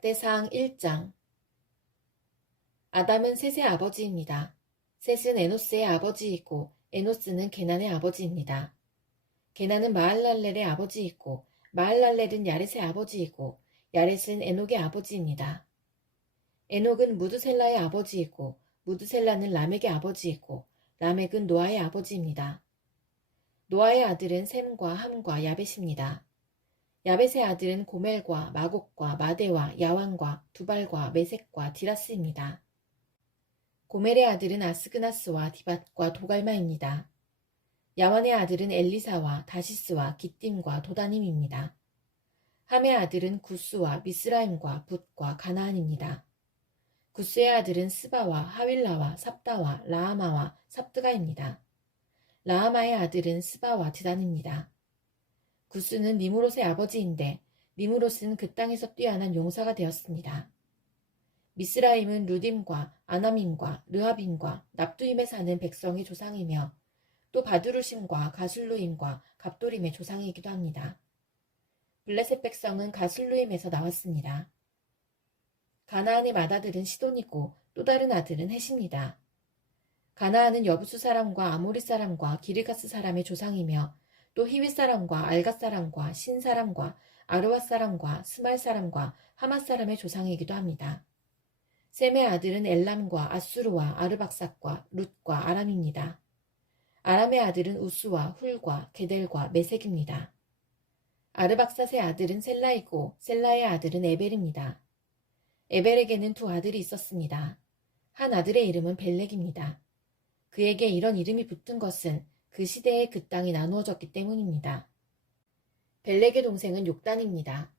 역대상 1장. 아담은 셋의 아버지입니다. 셋은 에노스의 아버지이고 에노스는 게난의 아버지입니다. 게난은 마할랄렐의 아버지이고 마할랄렐은 야렛의 아버지이고 야렛은 에녹의 아버지입니다. 에녹은 무드셀라의 아버지이고 무드셀라는 라멕의 아버지이고 라멕은 노아의 아버지입니다. 노아의 아들은 셈과 함과 야벳입니다. 야벳의 아들은 고멜과 마곡과 마대와 야완과 두발과 메섹과 디라스입니다. 고멜의 아들은 아스그나스와 디밧과 도갈마입니다. 야완의 아들은 엘리사와 다시스와 기띔과 도다님입니다. 함의 아들은 구스와 미스라임과 붓과 가나안입니다. 구스의 아들은 스바와 하윌라와 삽다와 라하마와 삽드가입니다. 라하마의 아들은 스바와 드단입니다. 구스는 니무롯의 아버지인데 니무롯은 그 땅에서 뛰어난 용사가 되었습니다. 미스라임은 루딤과 아나밈과 르하빔과 납두임에 사는 백성의 조상이며 또 바두루심과 가술루임과 갑도림의 조상이기도 합니다. 블레셋 백성은 가술루임에서 나왔습니다. 가나안의 맏아들은 시돈이고 또 다른 아들은 헷입니다. 가나안은 여부수 사람과 아모리 사람과 기르가스 사람의 조상이며 또 히윗 사람과 알갓 사람과 신 사람과 아르와 사람과 스말 사람과 하맛 사람의 조상이기도 합니다. 셈의 아들은 엘람과 아수르와 아르박삭과 룻과 아람입니다. 아람의 아들은 우스와 훌과 게델과 메색입니다. 아르박삿의 아들은 셀라이고 셀라의 아들은 에벨입니다. 에벨에게는 두 아들이 있었습니다. 한 아들의 이름은 벨렉입니다. 그에게 이런 이름이 붙은 것은 그 시대에 그 땅이 나누어졌기 때문입니다. 벨렉의 동생은 욕단입니다.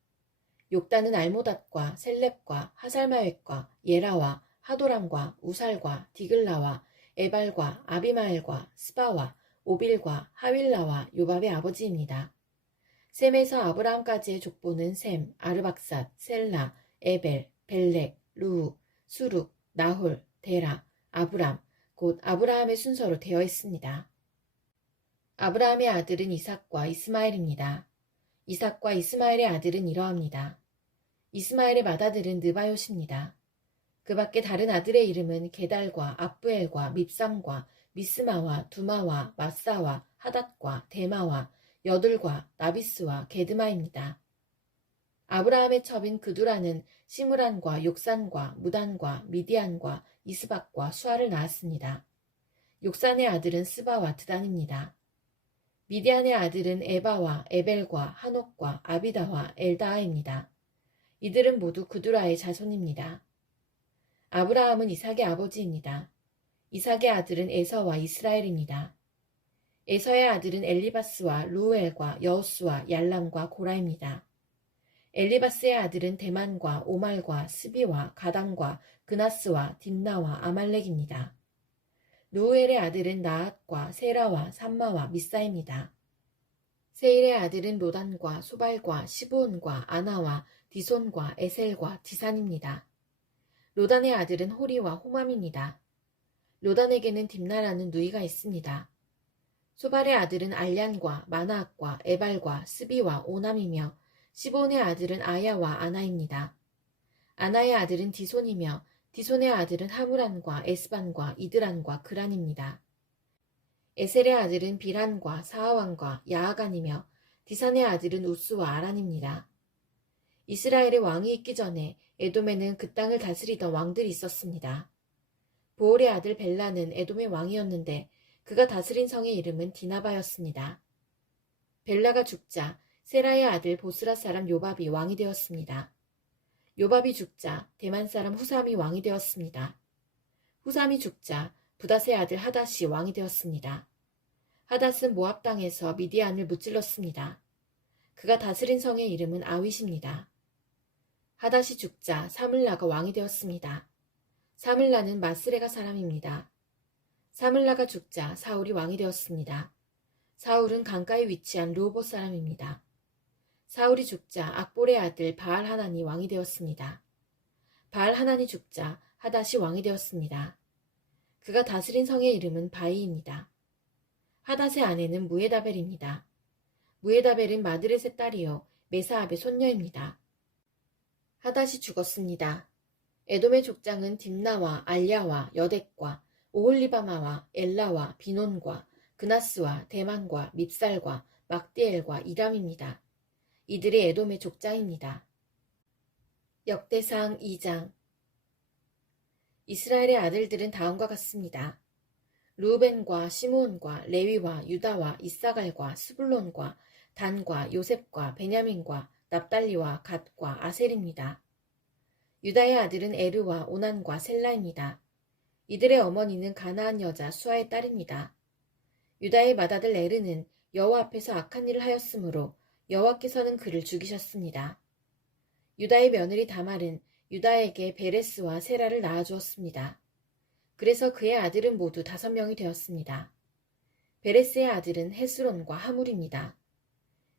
욕단은 알모닷과 셀렙과 하살마웻과 예라와 하도람과 우살과 디글라와 에발과 아비마엘과 스바와 오빌과 하윌라와 요밥의 아버지입니다. 셈에서 아브라함까지의 족보는 셈, 아르박삿, 셀라, 에벨, 벨렉, 루후, 수룩, 나홀, 데라, 아브람, 곧 아브라함의 순서로 되어 있습니다. 아브라함의 아들은 이삭과 이스마엘입니다. 이삭과 이스마엘의 아들은 이러합니다. 이스마엘의 맏아들은 느바요시입니다. 그 밖에 다른 아들의 이름은 게달과 압부엘과 밉삼과 미스마와 두마와 마사와 하닷과 데마와 여둘과 나비스와 게드마입니다. 아브라함의 첩인 그두라는 시므란과 욕산과 무단과 미디안과 이스박과 수아를 낳았습니다. 욕산의 아들은 스바와 드단입니다. 미디안의 아들은 에바와 에벨과 한옥과 아비다와 엘다아입니다. 이들은 모두 그두라의 자손입니다. 아브라함은 이삭의 아버지입니다. 이삭의 아들은 에서와 이스라엘입니다. 에서의 아들은 엘리바스와 루엘과 여우스와 얄람과 고라입니다. 엘리바스의 아들은 데만과 오말과 스비와 가당과 그나스와 딥나와 아말렉입니다. 루엘의 아들은 나앗과 세라와 삼마와 미사입니다. 세일의 아들은 로단과 소발과 시브온과 아나와 디손과 에셀과 디산입니다. 로단의 아들은 호리와 호맘입니다. 로단에게는 딥나라는 누이가 있습니다. 소발의 아들은 알얀과 마나앗과 에발과 스비와 오남이며 시브온의 아들은 아야와 아나입니다. 아나의 아들은 디손이며 디손의 아들은 하무란과 에스반과 이드란과 그란입니다. 에셀의 아들은 비란과 사하왕과 야하간이며 디산의 아들은 우스와 아란입니다. 이스라엘의 왕이 있기 전에 에돔에는 그 땅을 다스리던 왕들이 있었습니다. 보올의 아들 벨라는 에돔의 왕이었는데 그가 다스린 성의 이름은 디나바였습니다. 벨라가 죽자 세라의 아들 보스라 사람 요밥이 왕이 되었습니다. 요밥이 죽자 대만 사람 후삼이 왕이 되었습니다. 후삼이 죽자 부닷의 아들 하닷이 왕이 되었습니다. 하닷은 모압 땅에서 미디안을 무찔렀습니다. 그가 다스린 성의 이름은 아윗입니다. 하닷이 죽자 사물라가 왕이 되었습니다. 사물라는 마스레가 사람입니다. 사물라가 죽자 사울이 왕이 되었습니다. 사울은 강가에 위치한 르호봇 사람입니다. 사울이 죽자 악볼의 아들 바알하난이 왕이 되었습니다. 바알하난이 죽자 하닷이 왕이 되었습니다. 그가 다스린 성의 이름은 바이입니다. 하닷의 아내는 무에다벨입니다. 무에다벨은 마드렛의 딸이요 메사압의 손녀입니다. 하닷이 죽었습니다. 에돔의 족장은 딥나와 알야와 여뎃과 오홀리바마와 엘라와 비논과 그나스와 대만과 밉살과 막디엘과 이람입니다. 이들이 에돔의 족장입니다. 역대상 2장. 이스라엘의 아들들은 다음과 같습니다. 르우벤과 시므온과 레위와 유다와 이사갈과 스불론과 단과 요셉과 베냐민과 납달리와 갓과 아셀입니다. 유다의 아들은 에르와 오난과 셀라입니다. 이들의 어머니는 가나안 여자 수아의 딸입니다. 유다의 맏아들 에르는 여호와 앞에서 악한 일을 하였으므로 여호와께서는 그를 죽이셨습니다. 유다의 며느리 다말은 유다에게 베레스와 세라를 낳아주었습니다. 그래서 그의 아들은 모두 5명이 되었습니다. 베레스의 아들은 헤스론과 하물입니다.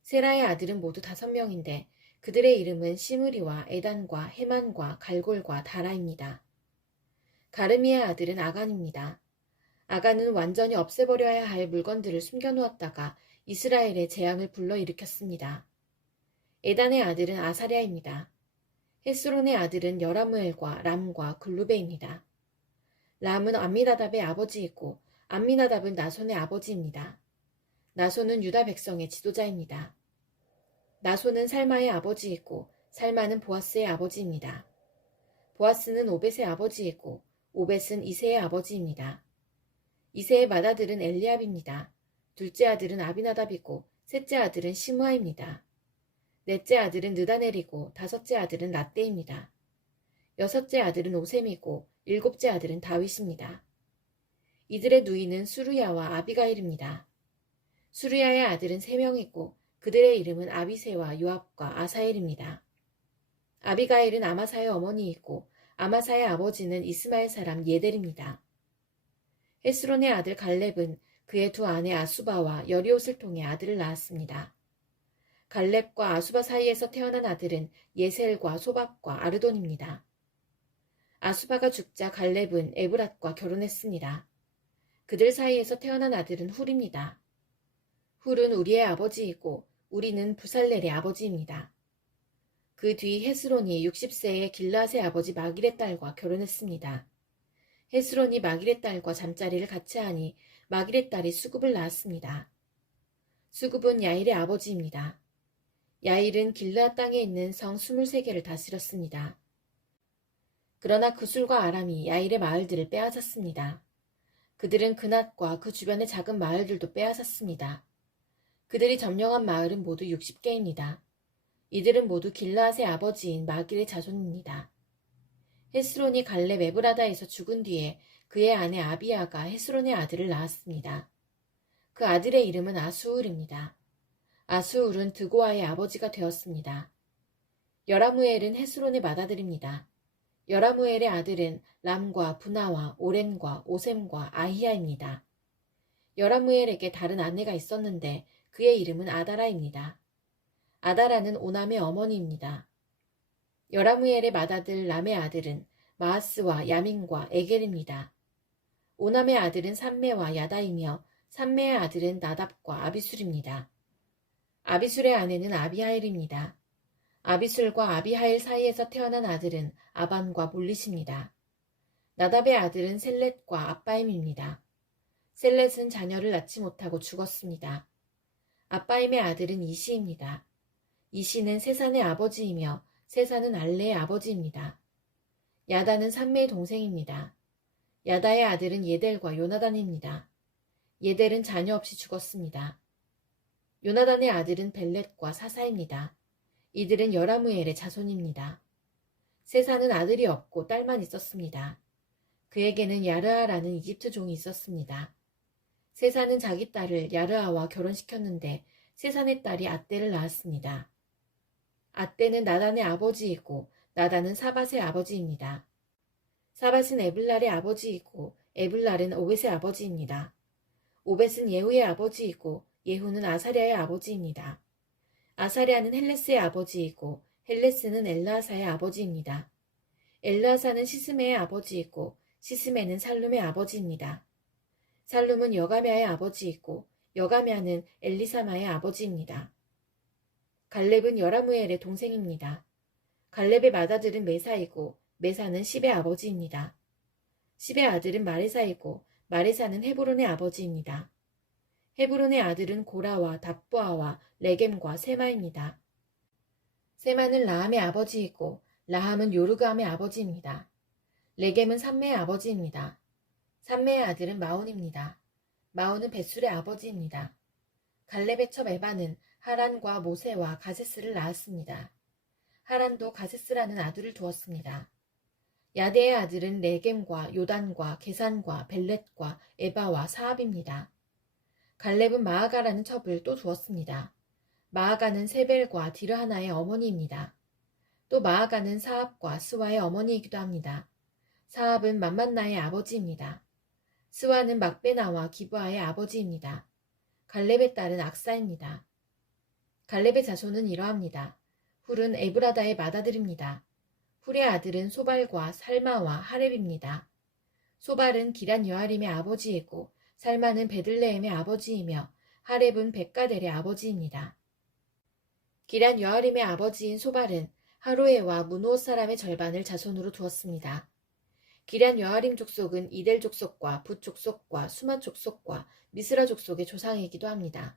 세라의 아들은 모두 5명인데 그들의 이름은 시므리와 에단과 헤만과 갈골과 다라입니다. 가르미의 아들은 아간입니다. 아간은 완전히 없애버려야 할 물건들을 숨겨놓았다가 이스라엘의 재앙을 불러일으켰습니다. 에단의 아들은 아사랴입니다. 헤스론의 아들은 여라무엘과 람과 글루베입니다. 람은 암미나답의 아버지이고 암미나답은 나손의 아버지입니다. 나손은 유다 백성의 지도자입니다. 나손은 살마의 아버지이고 살마는 보아스의 아버지입니다. 보아스는 오벳의 아버지이고 오벳은 이새의 아버지입니다. 이새의 맏아들은 엘리압입니다. 둘째 아들은 아비나답이고 셋째 아들은 시므아입니다. 넷째 아들은 느다넬이고 다섯째 아들은 낫대입니다. 여섯째 아들은 오셈이고 일곱째 아들은 다윗입니다. 이들의 누이는 수르야와 아비가일입니다. 수르야의 아들은 3명이고 그들의 이름은 아비새와 요압과 아사엘입니다. 아비가일은 아마사의 어머니이고 아마사의 아버지는 이스마엘 사람 예델입니다. 헤스론의 아들 갈렙은 그의 2 아내 아수바와 여리옷을 통해 아들을 낳았습니다. 갈렙과 아수바 사이에서 태어난 아들은 예셀과 소박과 아르돈입니다. 아수바가 죽자 갈렙은 에브랏과 결혼했습니다. 그들 사이에서 태어난 아들은 훌입니다. 훌은 우리의 아버지이고 우리는 부살렐의 아버지입니다. 그 뒤 헤스론이 60세의 길라앗의 아버지 마길의 딸과 결혼했습니다. 헤스론이 마길의 딸과 잠자리를 같이 하니 마길의 딸이 수굽을 낳았습니다. 수굽은 야일의 아버지입니다. 야일은 길르앗 땅에 있는 성 23개를 다스렸습니다. 그러나 구술과 아람이 야일의 마을들을 빼앗았습니다. 그들은 그낫과 그 주변의 작은 마을들도 빼앗았습니다. 그들이 점령한 마을은 모두 60개입니다. 이들은 모두 길르앗의 아버지인 마길의 자손입니다. 헤스론이 갈렙 에브라다에서 죽은 뒤에 그의 아내 아비야가 헤스론의 아들을 낳았습니다. 그 아들의 이름은 아수울입니다. 아수울은 드고아의 아버지가 되었습니다. 여라무엘은 헤스론의 맏아들입니다. 여라무엘의 아들은 람과 부나와 오렘과 오셈과 아히야입니다. 여라무엘에게 다른 아내가 있었는데 그의 이름은 아다라입니다. 아다라는 오남의 어머니입니다. 여라무엘의 맏아들 람의 아들은 마하스와 야민과 에겔입니다. 오남의 아들은 삼매와 야다이며 삼매의 아들은 나답과 아비술입니다. 아비술의 아내는 아비하일입니다. 아비술과 아비하일 사이에서 태어난 아들은 아반과 몰릿입니다. 나답의 아들은 셀렛과 아빠임입니다. 셀렛은 자녀를 낳지 못하고 죽었습니다. 아빠임의 아들은 이시입니다. 이시는 세산의 아버지이며 세산은 알레의 아버지입니다. 야다는 삼매의 동생입니다. 야다의 아들은 예델과 요나단입니다. 예델은 자녀 없이 죽었습니다. 요나단의 아들은 벨렛과 사사입니다. 이들은 여라무엘의 자손입니다. 세산은 아들이 없고 딸만 있었습니다. 그에게는 야르아라는 이집트 종이 있었습니다. 세산은 자기 딸을 야르아와 결혼시켰는데 세산의 딸이 앗대를 낳았습니다. 앗대는 나단의 아버지이고 나단은 사밧의 아버지입니다. 사밧은 에블랄의 아버지이고 에블랄은 오벳의 아버지입니다. 오벳은 예후의 아버지이고 예후는 아사랴의 아버지입니다. 아사랴는 헬레스의 아버지이고 헬레스는 엘르아사의 아버지입니다. 엘르아사는 시스메의 아버지이고 시스메는 살룸의 아버지입니다. 살룸은 여가메아의 아버지이고 여가메아는 엘리사마의 아버지입니다. 갈렙은 여라무엘의 동생입니다. 갈렙의 맏아들은 메사이고 메사는 십의 아버지입니다. 십의 아들은 마레사이고 마레사는 헤브론의 아버지입니다. 헤브론의 아들은 고라와 답보아와 레겜과 세마입니다. 세마는 라함의 아버지이고 라함은 요르그암의 아버지입니다. 레겜은 삼매의 아버지입니다. 삼매의 아들은 마온입니다. 마온은 벳술의 아버지입니다. 갈렙의 첩 에바는 하란과 모세와 가세스를 낳았습니다. 하란도 가세스라는 아들을 두었습니다. 야데의 아들은 레겜과 요단과 게산과 벨렛과 에바와 사압입니다. 갈렙은 마아가라는 첩을 또 두었습니다. 마아가는 세벨과 디르하나의 어머니입니다. 또 마아가는 사압과 스와의 어머니이기도 합니다. 사압은 맘만나의 아버지입니다. 스와는 막베나와 기브아의 아버지입니다. 갈렙의 딸은 악사입니다. 갈렙의 자손은 이러합니다. 훌은 에브라다의 맏아들입니다. 훌의 아들은 소발과 살마와 하렙입니다. 소발은 기란 여아림의 아버지이고 살마는 베들레헴의 아버지이며 하렙은 백가델의 아버지입니다. 기란 여아림의 아버지인 소발은 하로에와 무노 사람의 절반을 자손으로 두었습니다. 기란 여아림 족속은 이델 족속과 붓 족속과 수만 족속과 미스라 족속의 조상이기도 합니다.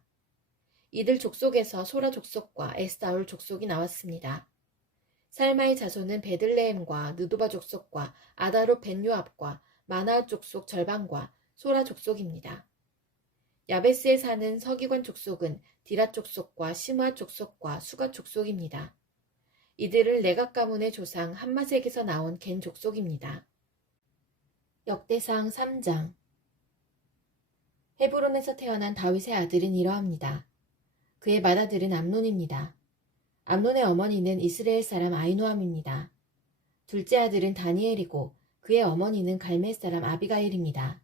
이들 족속에서 소라 족속과 에스다올 족속이 나왔습니다. 살마의 자손은 베들레헴과 느도바 족속과 아다롯 벤요압과 마나앗 족속 절반과 소라 족속입니다. 야베스에 사는 서기관 족속은 디라 족속과 시므아 족속과 수가 족속입니다. 이들은 레각 가문의 조상 함마색에서 나온 겐 족속입니다. 역대상 3장. 헤브론에서 태어난 다윗의 아들은 이러합니다. 그의 맏아들은 암논입니다. 암논의 어머니는 이스라엘 사람 아히노암입니다. 둘째 아들은 다니엘이고 그의 어머니는 갈멜 사람 아비가일입니다.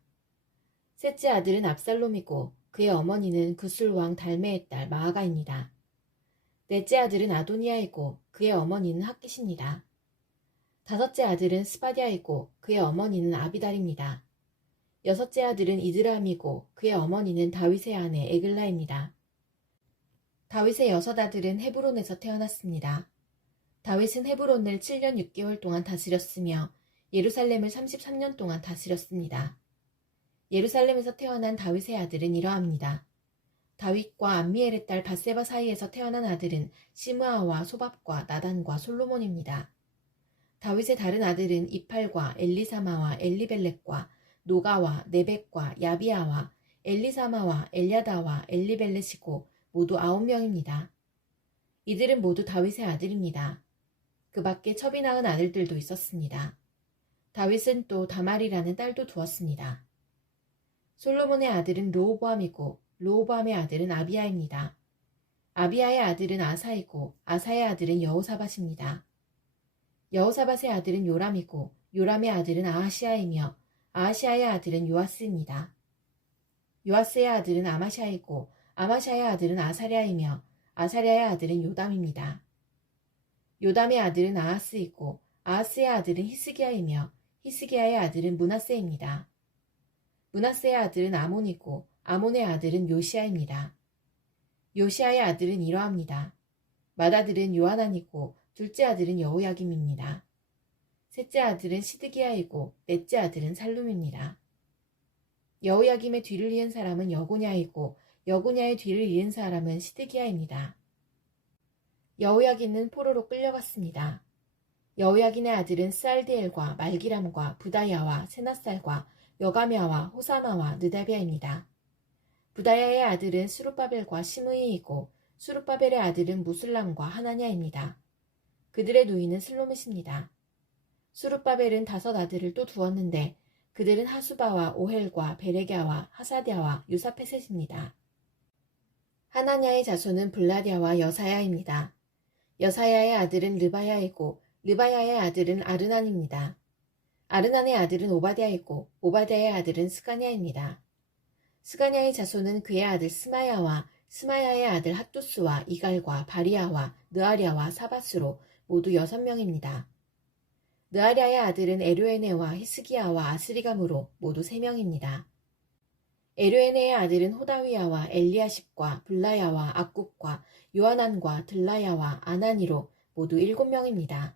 셋째 아들은 압살롬이고 그의 어머니는 그술 왕 달메의 딸 마아가입니다. 넷째 아들은 아도니아이고 그의 어머니는 핫깃입니다. 다섯째 아들은 스바디아이고 그의 어머니는 아비달입니다. 여섯째 아들은 이드람이고 그의 어머니는 다윗의 아내 에글라입니다. 다윗의 여섯 아들은 헤브론에서 태어났습니다. 다윗은 헤브론을 7년 6개월 동안 다스렸으며 예루살렘을 33년 동안 다스렸습니다. 예루살렘에서 태어난 다윗의 아들은 이러합니다. 다윗과 암미엘의 딸 밧세바 사이에서 태어난 아들은 시므아와 소밥과 나단과 솔로몬입니다. 다윗의 다른 아들은 이팔과 엘리사마와 엘리벨렛과 노가와 네벡과 야비아와 엘리사마와 엘야다와 엘리벨렛이고 모두 9명입니다. 이들은 모두 다윗의 아들입니다. 그 밖에 첩이 낳은 아들들도 있었습니다. 다윗은 또 다말이라는 딸도 두었습니다. 솔로몬의 아들은 르호보암이고 르호보암의 아들은 아비야입니다. 아비야의 아들은 아사이고 아사의 아들은 여호사밧입니다. 여호사밧의 아들은 요람이고 요람의 아들은 아하시아이며 아하시아의 아들은 요아스입니다. 요아스의 아들은 아마샤이고 아마샤의 아들은 아사랴이며 아사랴의 아들은 요담입니다. 요담의 아들은 아하스이고 아하스의 아들은 히스기야이며 히스기야의 아들은 므낫세입니다. 므낫세의 아들은 아몬이고 아몬의 아들은 요시아입니다. 요시아의 아들은 이러합니다. 맏아들은 요하난이고 둘째 아들은 여호야김입니다. 셋째 아들은 시드기야이고 넷째 아들은 살룸입니다. 여호야김의 뒤를 이은 사람은 여고냐이고 여고냐의 뒤를 이은 사람은 시드기야입니다. 여호야긴은 포로로 끌려갔습니다. 여호야긴의 아들은 스알디엘과 말기람과 부다야와 세나살과 여가мя와 호사마와 느다비아입니다. 부다야의 아들은 수룹바벨과 시므이이고 수룹바벨의 아들은 무술람과 하나냐입니다. 그들의 누이는 슬로밋입니다. 수룹바벨은 5 아들을 또 두었는데 그들은 하수바와 오헬과 베레갸와 하사랴와 유사페셋입니다. 하나냐의 자손은 블라랴와 여사야입니다. 여사야의 아들은 르바야이고 르바야의 아들은 아르난입니다. 아르난의 아들은 오바댜이고 오바댜의 아들은 스가냐입니다. 스가냐의 자손은 그의 아들 스마야와 스마야의 아들 핫두스와 이갈과 바리아와 느아랴와 사바스로 모두 6명입니다. 느아랴의 아들은 에르에네와 히스기야와 아스리감으로 모두 3명입니다. 에르에네의 아들은 호다위야와 엘리아십과 블라야와 악국과 요하난과 들라야와 아나니로 모두 7명입니다.